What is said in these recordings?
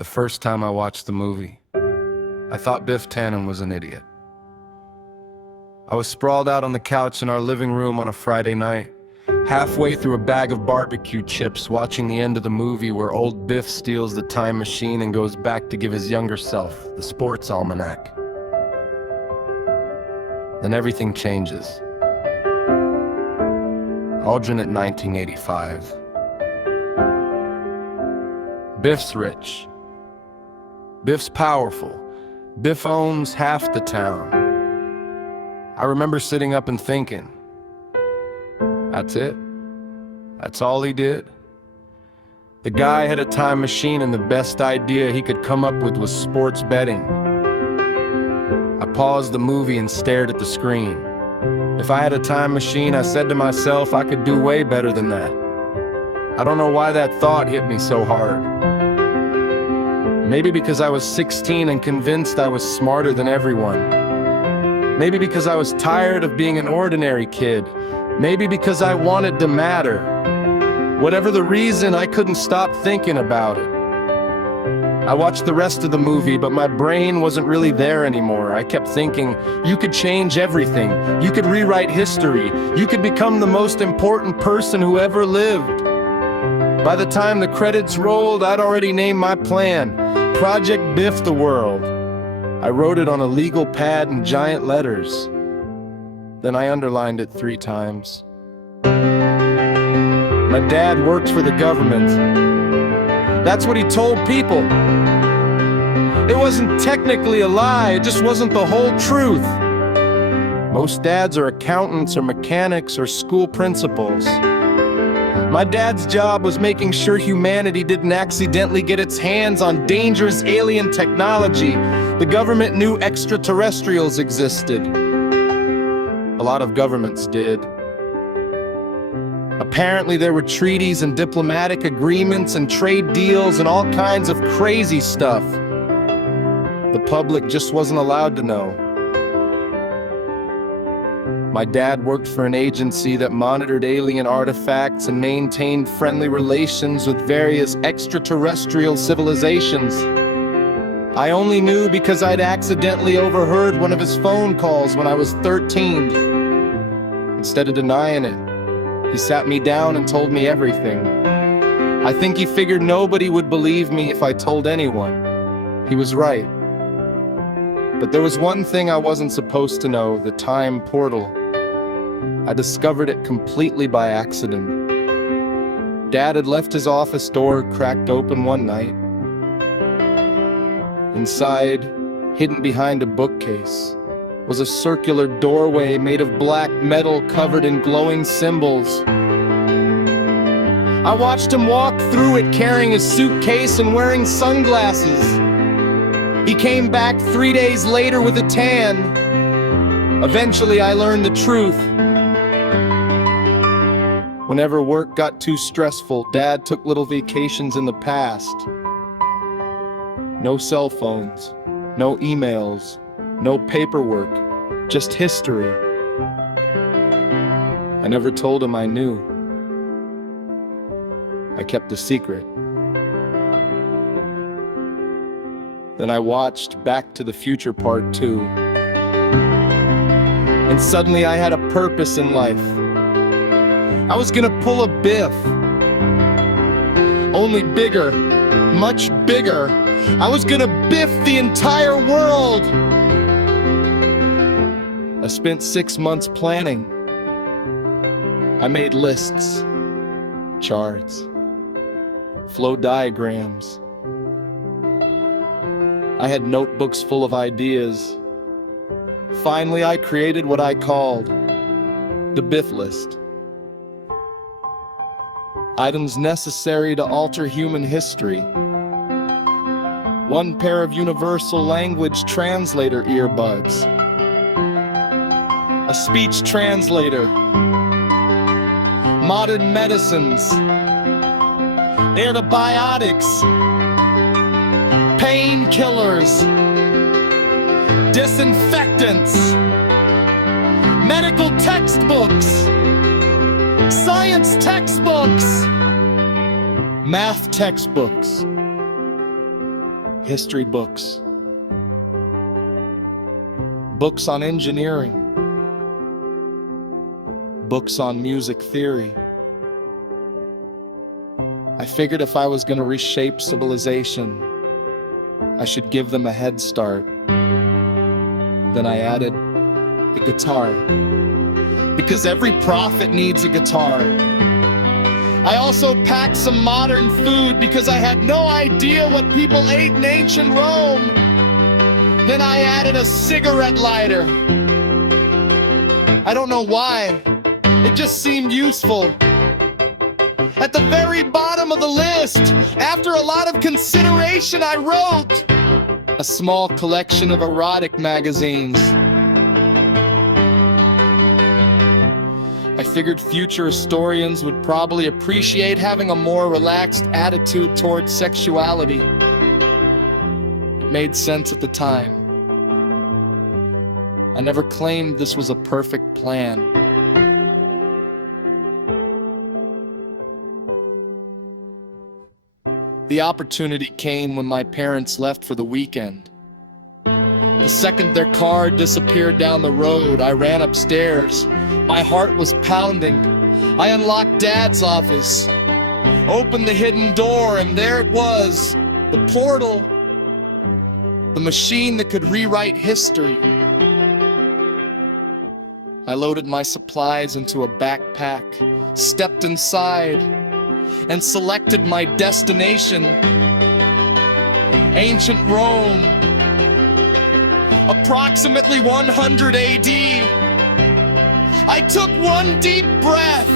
The first time I watched the movie, I thought Biff Tannen was an idiot. I was sprawled out on the couch in our living room on a Friday night, halfway through a bag of barbecue chips, watching the end of the movie where old Biff steals the time machine and goes back to give his younger self the sports almanac. Then everything changes. Alternate 1985. Biff's rich. Biff's powerful. Biff owns half the town. I remember sitting up and thinking, that's it? That's all he did? The guy had a time machine and the best idea he could come up with was sports betting. I paused the movie and stared at the screen. If I had a time machine, I said to myself, I could do way better than that. I don't know why that thought hit me so hard. Maybe because I was 16 and convinced I was smarter than everyone. Maybe because I was tired of being an ordinary kid. Maybe because I wanted to matter. Whatever the reason, I couldn't stop thinking about it. I watched the rest of the movie, but my brain wasn't really there anymore. I kept thinking, you could change everything. You could rewrite history. You could become the most important person who ever lived. By the time the credits rolled, I'd already named my plan. Project Biff the World. I wrote it on a legal pad in giant letters. Then I underlined it 3 times. My dad worked for the government. That's what he told people. It wasn't technically a lie, it just wasn't the whole truth. Most dads are accountants or mechanics or school principals. My dad's job was making sure humanity didn't accidentally get its hands on dangerous alien technology. The government knew extraterrestrials existed. A lot of governments did. Apparently there were treaties and diplomatic agreements and trade deals and all kinds of crazy stuff. The public just wasn't allowed to know. My dad worked for an agency that monitored alien artifacts and maintained friendly relations with various extraterrestrial civilizations. I only knew because I'd accidentally overheard one of his phone calls when I was 13. Instead of denying it, he sat me down and told me everything. I think he figured nobody would believe me if I told anyone. He was right. But there was one thing I wasn't supposed to know, the time portal. I discovered it completely by accident. Dad had left his office door cracked open one night. Inside, hidden behind a bookcase, was a circular doorway made of black metal covered in glowing symbols. I watched him walk through it carrying his suitcase and wearing sunglasses. He came back 3 days later with a tan. Eventually, I learned the truth. Whenever work got too stressful, Dad took little vacations in the past. No cell phones, no emails, no paperwork, just history. I never told him I knew. I kept a secret. Then I watched Back to the Future Part 2. And suddenly I had a purpose in life. I was gonna pull a Biff. Only bigger, much bigger. I was gonna biff the entire world. I spent 6 months planning. I made lists, charts, flow diagrams. I had notebooks full of ideas. Finally, I created what I called the Biff list. Items necessary to alter human history. 1 pair of universal language translator earbuds. A speech translator. Modern medicines. Antibiotics. Painkillers. Disinfectants. Medical textbooks. Science textbooks. Math textbooks. history books, books on engineering, books on music theory. I figured if I was going to reshape civilization, I should give them a head start. Then I added the guitar, because every prophet needs a guitar. I also packed some modern food because I had no idea what people ate in ancient Rome. Then I added a cigarette lighter. I don't know why, it just seemed useful. At the very bottom of the list, after a lot of consideration, I wrote a small collection of erotic magazines. I figured future historians would probably appreciate having a more relaxed attitude towards sexuality. It made sense at the time. I never claimed this was a perfect plan. The opportunity came when my parents left for the weekend. The second their car disappeared down the road, I ran upstairs. My heart was pounding. I unlocked Dad's office, opened the hidden door, and there it was, the portal, the machine that could rewrite history. I loaded my supplies into a backpack, stepped inside, and selected my destination, ancient Rome, approximately 100 AD. I took one deep breath.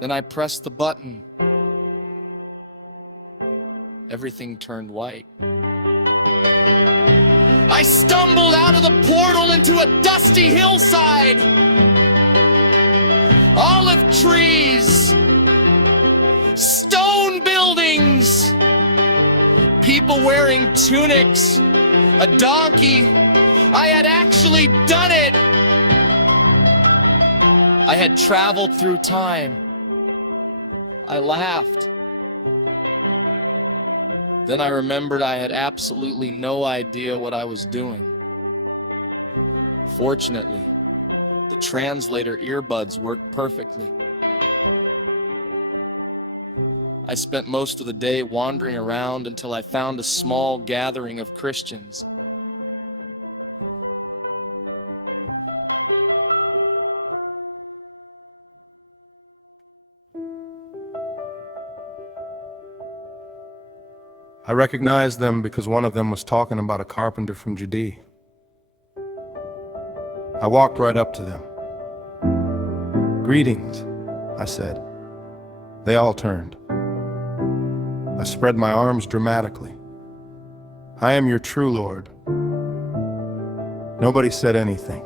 Then I pressed the button. Everything turned white. I stumbled out of the portal into a dusty hillside. Olive trees, stone buildings, people wearing tunics, a donkey. I had actually done it. I had traveled through time. I laughed. Then I remembered I had absolutely no idea what I was doing. Fortunately, the translator earbuds worked perfectly. I spent most of the day wandering around until I found a small gathering of Christians. I recognized them because one of them was talking about a carpenter from Judea. I walked right up to them. "Greetings," I said. They all turned. I spread my arms dramatically. "I am your true Lord." Nobody said anything.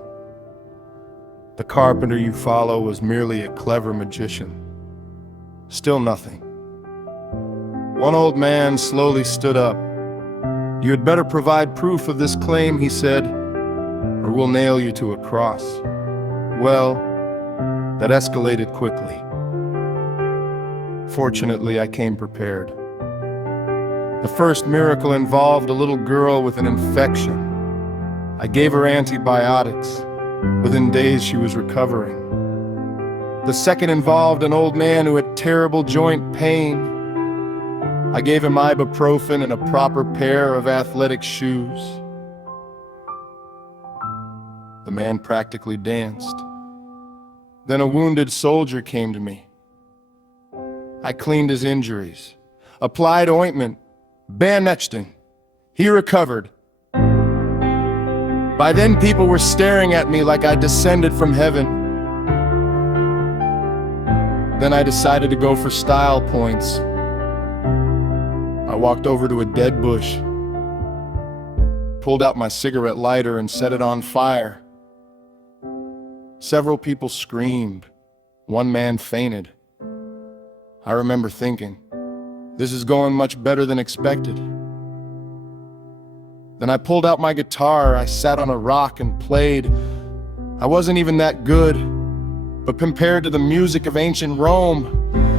The carpenter you follow was merely a clever magician. Still nothing. One old man slowly stood up. "You had better provide proof of this claim," he said, "or we'll nail you to a cross." Well, that escalated quickly. Fortunately, I came prepared. The first miracle involved a little girl with an infection. I gave her antibiotics. Within days, she was recovering. The second involved an old man who had terrible joint pain. I gave him ibuprofen and a proper pair of athletic shoes. The man practically danced. Then a wounded soldier came to me. I cleaned his injuries, applied ointment, bandaged him. He recovered. By then, people were staring at me like I descended from heaven. Then I decided to go for style points. I walked over to a dead bush, pulled out my cigarette lighter and set it on fire. Several people screamed. One man fainted. I remember thinking, this is going much better than expected. Then I pulled out my guitar, I sat on a rock and played. I wasn't even that good, but compared to the music of ancient Rome,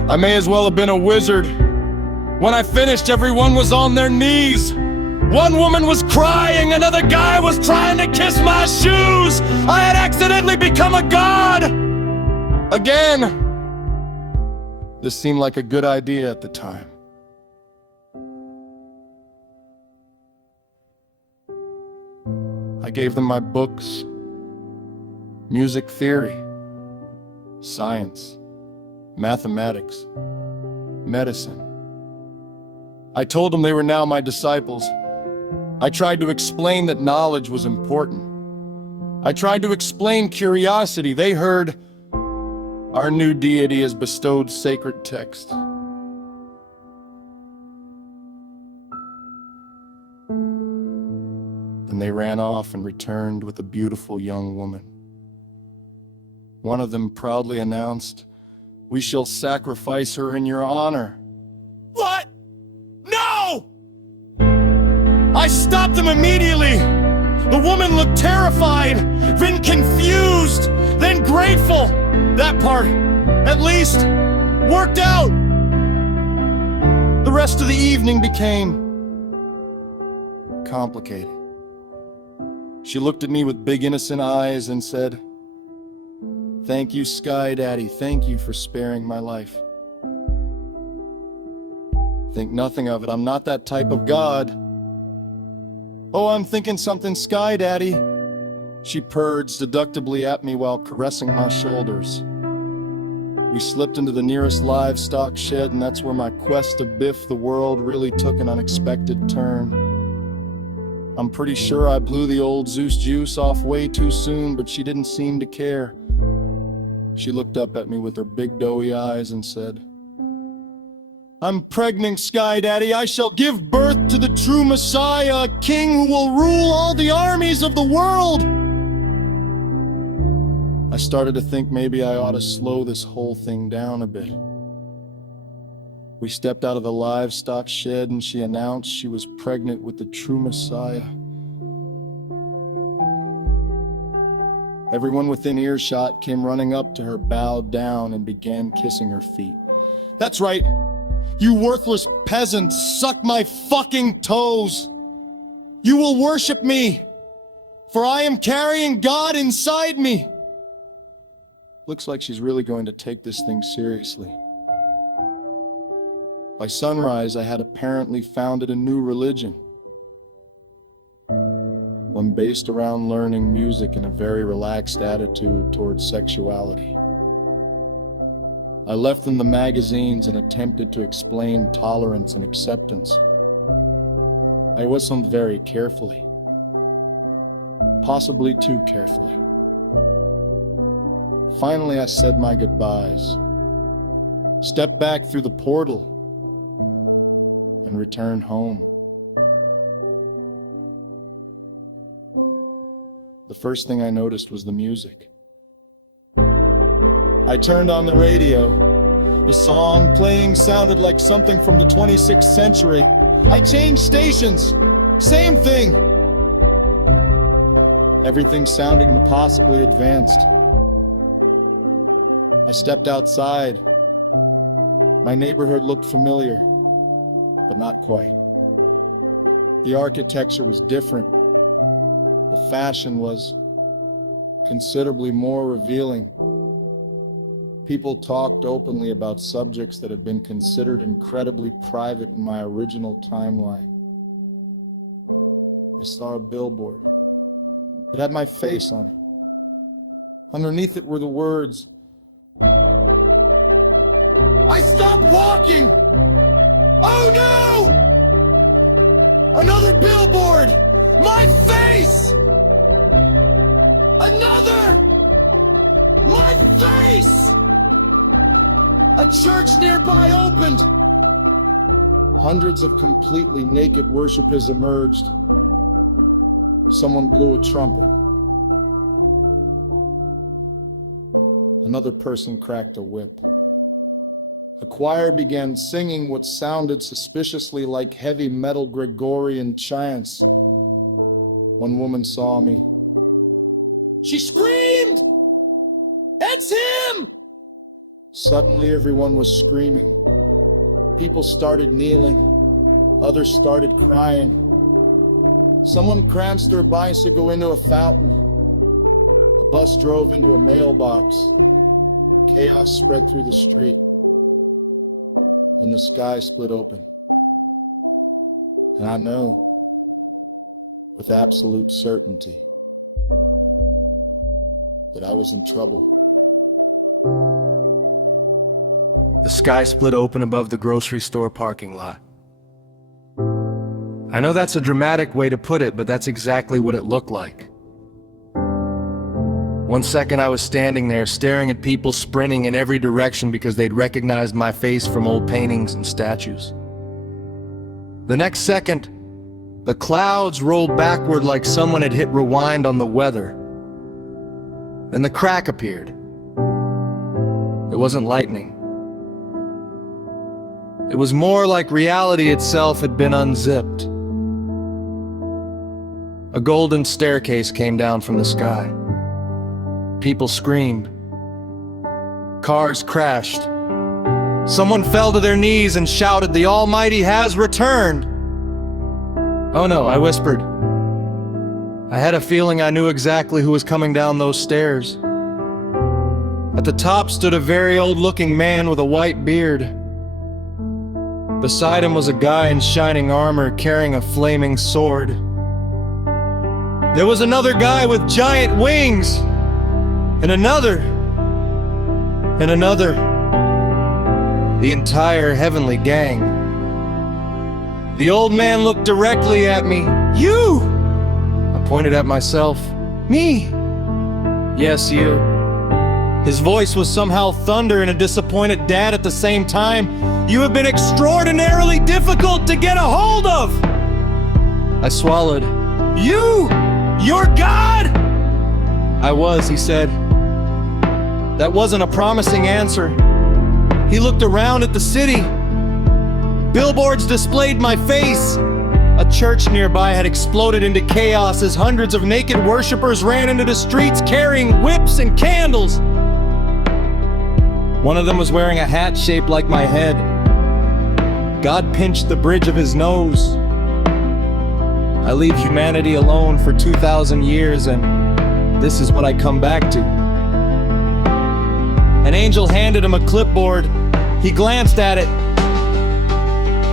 I may as well have been a wizard. When I finished, everyone was on their knees. One woman was crying, another guy was trying to kiss my shoes. I had accidentally become a god! Again! This seemed like a good idea at the time. I gave them my books, music theory, science, mathematics, medicine. I told them they were now my disciples. I tried to explain that knowledge was important. I tried to explain curiosity. They heard, "Our new deity has bestowed sacred text." Then they ran off and returned with a beautiful young woman. One of them proudly announced, "We shall sacrifice her in your honor." What? No! I stopped them immediately. The woman looked terrified, then confused, then grateful. That part, at least, worked out. The rest of the evening became complicated. She looked at me with big innocent eyes and said, "Thank you, Sky Daddy. Thank you for sparing my life." Think nothing of it. I'm not that type of god. "Oh, I'm thinking something, Sky Daddy." She purred seductively at me while caressing my shoulders. We slipped into the nearest livestock shed, and that's where my quest to Biff the World really took an unexpected turn. I'm pretty sure I blew the old Zeus juice off way too soon, but she didn't seem to care. She looked up at me with her big doughy eyes and said, "I'm pregnant, Sky Daddy. I shall give birth to the true Messiah, a king who will rule all the armies of the world." I started to think maybe I ought to slow this whole thing down a bit. We stepped out of the livestock shed and she announced she was pregnant with the true Messiah. Everyone within earshot came running up to her, bowed down, and began kissing her feet. "That's right. You worthless peasants, suck my fucking toes. You will worship me, for I am carrying God inside me." Looks like she's really going to take this thing seriously. By sunrise, I had apparently founded a new religion. One based around learning music and a very relaxed attitude towards sexuality. I left them the magazines and attempted to explain tolerance and acceptance. I listened very carefully. Possibly too carefully. Finally, I said my goodbyes, stepped back through the portal, and returned home. The first thing I noticed was the music. I turned on the radio. The song playing sounded like something from the 26th century. I changed stations. Same thing. Everything sounding impossibly advanced. I stepped outside. My neighborhood looked familiar, but not quite. The architecture was different. The fashion was considerably more revealing. People talked openly about subjects that had been considered incredibly private in my original timeline. I saw a billboard. It had my face on it. Underneath it were the words, "I stopped walking! Oh no! Another billboard! My face! Another! My face!" A church nearby opened. Hundreds of completely naked worshipers emerged. Someone blew a trumpet. Another person cracked a whip. A choir began singing what sounded suspiciously like heavy metal Gregorian chants. One woman saw me. She screamed, "It's him!" Suddenly everyone was screaming. People started kneeling, others started crying. Someone cranched their bicycle into a fountain. A bus drove into a mailbox. Chaos spread through the street. And the sky split open. And I know, with absolute certainty, that I was in trouble. The sky split open above the grocery store parking lot. I know that's a dramatic way to put it, but that's exactly what it looked like. One second I was standing there staring at people sprinting in every direction because they'd recognized my face from old paintings and statues. The next second, the clouds rolled backward like someone had hit rewind on the weather. Then the crack appeared. It wasn't lightning. It was more like reality itself had been unzipped. A golden staircase came down from the sky. People screamed. Cars crashed. Someone fell to their knees and shouted, "The Almighty has returned!" "Oh no," I whispered. I had a feeling I knew exactly who was coming down those stairs. At the top stood a very old-looking man with a white beard. Beside him was a guy in shining armor carrying a flaming sword. There was another guy with giant wings, and another, and another. The entire heavenly gang. The old man looked directly at me. "You!" I pointed at myself. "Me?" "Yes, you." His voice was somehow thunder and a disappointed dad at the same time. "You have been extraordinarily difficult to get a hold of!" I swallowed. "You? You're God?" "I was," he said. That wasn't a promising answer. He looked around at the city. Billboards displayed my face. A church nearby had exploded into chaos as hundreds of naked worshipers ran into the streets carrying whips and candles. One of them was wearing a hat shaped like my head. God pinched the bridge of his nose. I leave humanity alone for 2,000 years, and this is what I come back to. An angel handed him a clipboard. He glanced at it.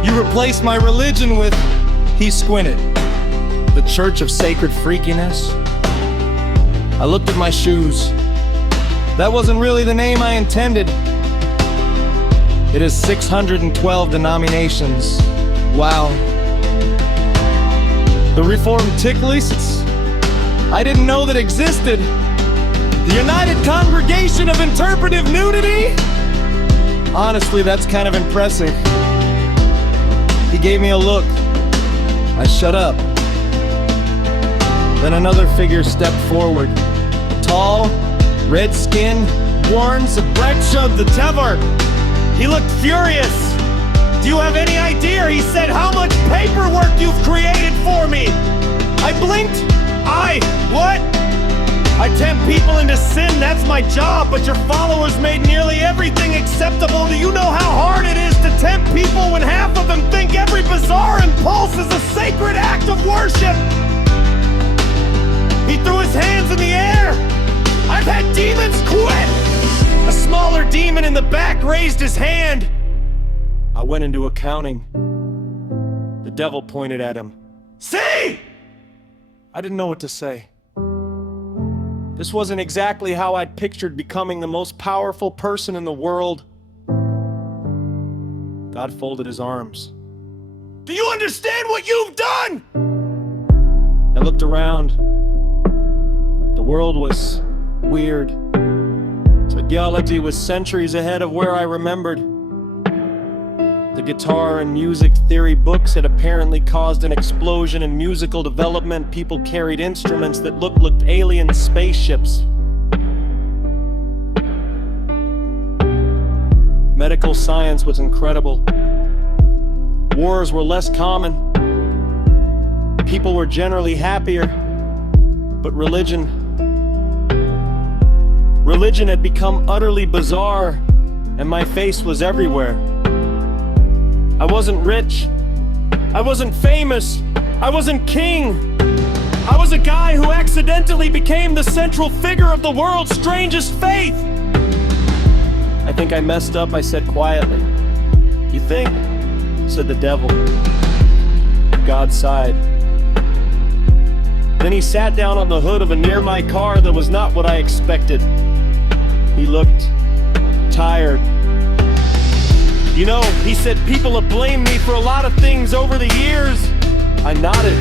"You replaced my religion with," he squinted, "the Church of Sacred Freakiness?" I looked at my shoes. That wasn't really the name I intended. It has 612 denominations. Wow. The Reformed Ticklists? I didn't know that existed. The United Congregation of Interpretive Nudity? Honestly, that's kind of impressive. He gave me a look. I shut up. Then another figure stepped forward. Tall, red skin, worn, Brett the Tevar. He looked furious. "Do you have any idea," he said, "how much paperwork you've created for me?" I blinked. What? I tempt people into sin, that's my job, but your followers made nearly everything acceptable. Do you know how hard it is to tempt people when half of them think every bizarre impulse is a sacred act of worship? He threw his hands in the air. "I've had demons quit!" A smaller demon in the back raised his hand. I went into accounting. The devil pointed at him. "See!" I didn't know what to say. This wasn't exactly how I'd pictured becoming the most powerful person in the world. God folded his arms. "Do you understand what you've done?" I looked around. The world was weird. Geology was centuries ahead of where I remembered. The guitar and music theory books had apparently caused an explosion in musical development. People carried instruments that looked alien spaceships. Medical science was incredible. Wars were less common. People were generally happier. But religion had become utterly bizarre, and my face was everywhere. I wasn't rich. I wasn't famous. I wasn't king. I was a guy who accidentally became the central figure of the world's strangest faith. I think I messed up, I said quietly. You think? Said the devil. God sighed. Then he sat down on the hood of a nearby car that was not what I expected. He looked tired. You know, he said, people have blamed me for a lot of things over the years. I nodded.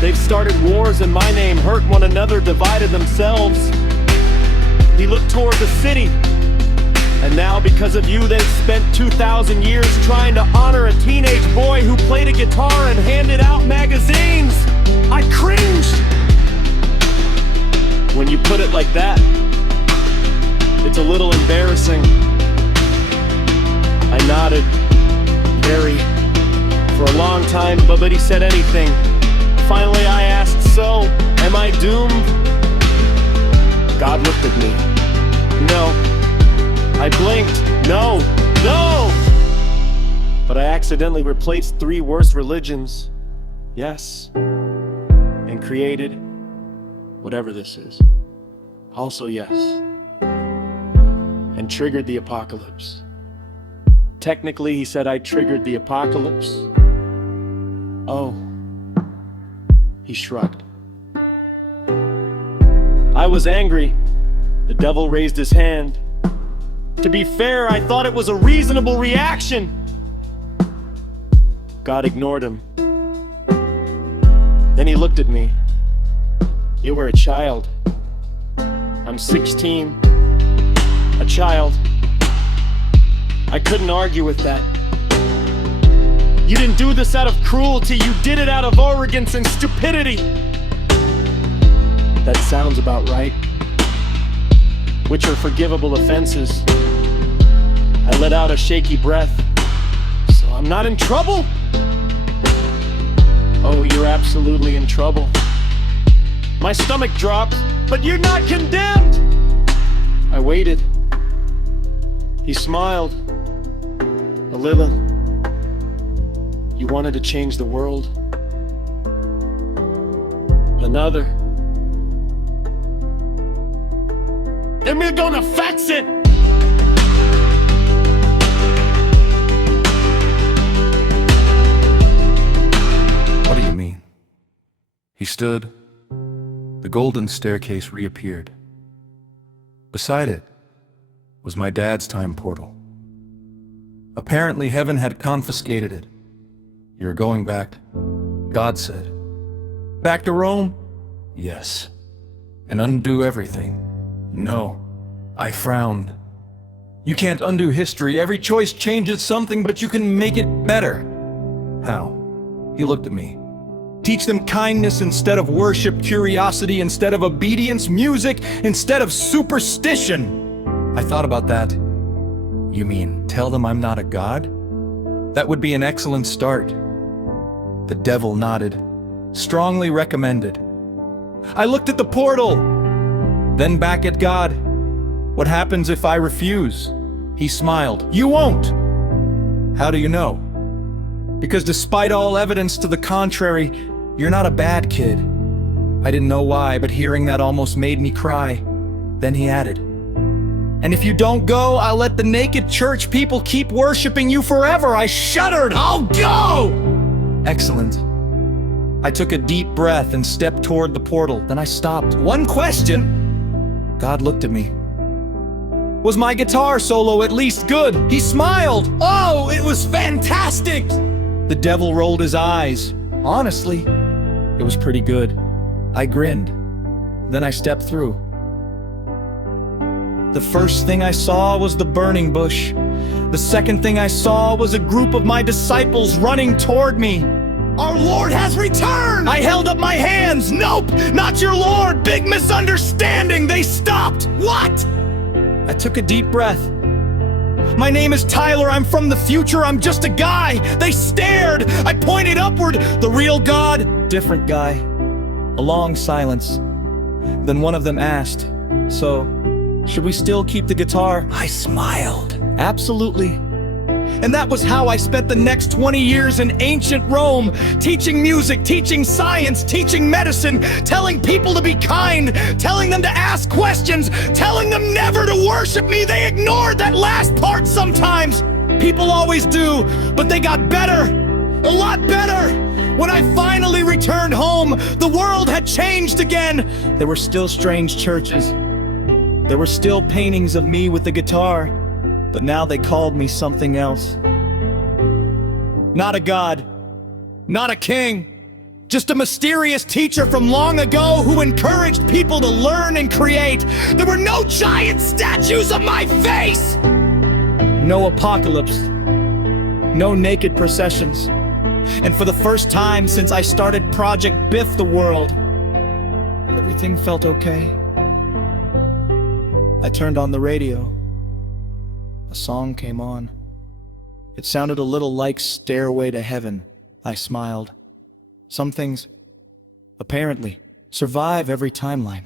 They've started wars in my name, hurt one another, divided themselves. He looked toward the city. And now, because of you, they've spent 2,000 years trying to honor a teenage boy who played a guitar and handed out magazines. I cringed. When you put it like that, it's a little embarrassing. I nodded. Very. For a long time, nobody said anything. Finally, I asked, so, am I doomed? God looked at me. No. I blinked. No. No! But I accidentally replaced 3 worse religions. Yes. And created whatever this is. Also yes. And triggered the apocalypse. Technically, he said I triggered the apocalypse. Oh. He shrugged. I was angry. The devil raised his hand. To be fair, I thought it was a reasonable reaction. God ignored him. Then he looked at me. You were a child. I'm 16. A child. I couldn't argue with that. You didn't do this out of cruelty. You did it out of arrogance and stupidity. That sounds about right. Which are forgivable offenses. I let out a shaky breath. So I'm not in trouble? Oh, you're absolutely in trouble. My stomach dropped, but you're not condemned. I waited. He smiled. A little. You wanted to change the world. Another. And we're gonna fix it! What do you mean? He stood. The golden staircase reappeared. Beside it was my dad's time portal. Apparently heaven had confiscated it. You're going back, God said. Back to Rome? Yes. And undo everything? No. I frowned. You can't undo history. Every choice changes something, but you can make it better. How? He looked at me. Teach them kindness instead of worship, curiosity instead of obedience, music instead of superstition. I thought about that. You mean, tell them I'm not a god? That would be an excellent start. The devil nodded. Strongly recommended. I looked at the portal, then back at God. What happens if I refuse? He smiled. You won't. How do you know? Because despite all evidence to the contrary, you're not a bad kid. I didn't know why, but hearing that almost made me cry. Then he added, and if you don't go, I'll let the naked church people keep worshiping you forever. I shuddered. I'll go! Excellent. I took a deep breath and stepped toward the portal. Then I stopped. One question. God looked at me. Was my guitar solo at least good? He smiled. Oh, it was fantastic! The devil rolled his eyes. Honestly, it was pretty good. I grinned. Then I stepped through. The first thing I saw was the burning bush. The second thing I saw was a group of my disciples running toward me. Our Lord has returned! I held up my hands. Nope, not your Lord. Big misunderstanding. They stopped. What? I took a deep breath. My name is Tyler. I'm from the future. I'm just a guy. They stared. I pointed upward. The real God. Different guy. A long silence. Then one of them asked, so, should we still keep the guitar? I smiled. Absolutely. And that was how I spent the next 20 years in ancient Rome, teaching music, teaching science, teaching medicine, telling people to be kind, telling them to ask questions, telling them never to worship me. They ignored that last part sometimes. People always do, but they got better, a lot better. When I finally returned home, the world had changed again. There were still strange churches. There were still paintings of me with the guitar, but now they called me something else. Not a god, not a king, just a mysterious teacher from long ago who encouraged people to learn and create. There were no giant statues of my face! No apocalypse, no naked processions. And for the first time since I started Project Biff the World, everything felt okay. I turned on the radio. A song came on. It sounded a little like Stairway to Heaven. I smiled. Some things, apparently, survive every timeline.